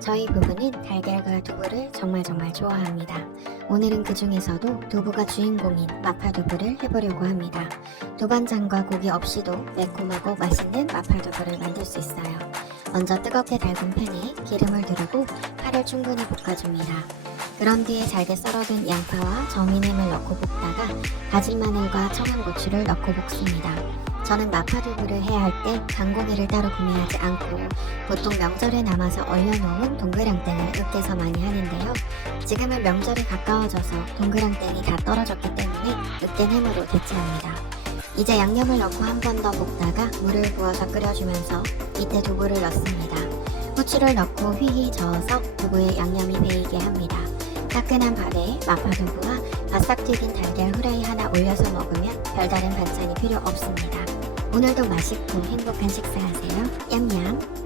저희 부부는 달걀과 두부를 정말 정말 좋아합니다. 오늘은 그 중에서도 두부가 주인공인 마파두부를 해보려고 합니다. 두반장과 고기 없이도 매콤하고 맛있는 마파두부를 만들 수 있어요. 먼저 뜨겁게 달군 팬에 기름을 두르고 파를 충분히 볶아줍니다. 그런 뒤에 잘게 썰어둔 양파와 점인햄을 넣고 볶다가 다진 마늘과 청양고추를 넣고 볶습니다. 저는 마파두부를 해야 할때 장고기를 따로 구매하지 않고 보통 명절에 남아서 얼려놓은 동그랑땡을 으깨서 많이 하는데요. 지금은 명절이 가까워져서 동그랑땡이 다 떨어졌기 때문에 으깬 햄으로 대체합니다. 이제 양념을 넣고 한 번 더 볶다가 물을 부어서 끓여주면서 이때 두부를 넣습니다. 후추를 넣고 휘휘 저어서 두부에 양념이 배이게 합니다. 따끈한 밥에 마파두부와 바싹 튀긴 달걀 후라이 하나 올려서 먹으면 별다른 반찬이 필요 없습니다. 오늘도 맛있고 행복한 식사하세요. 얌얌.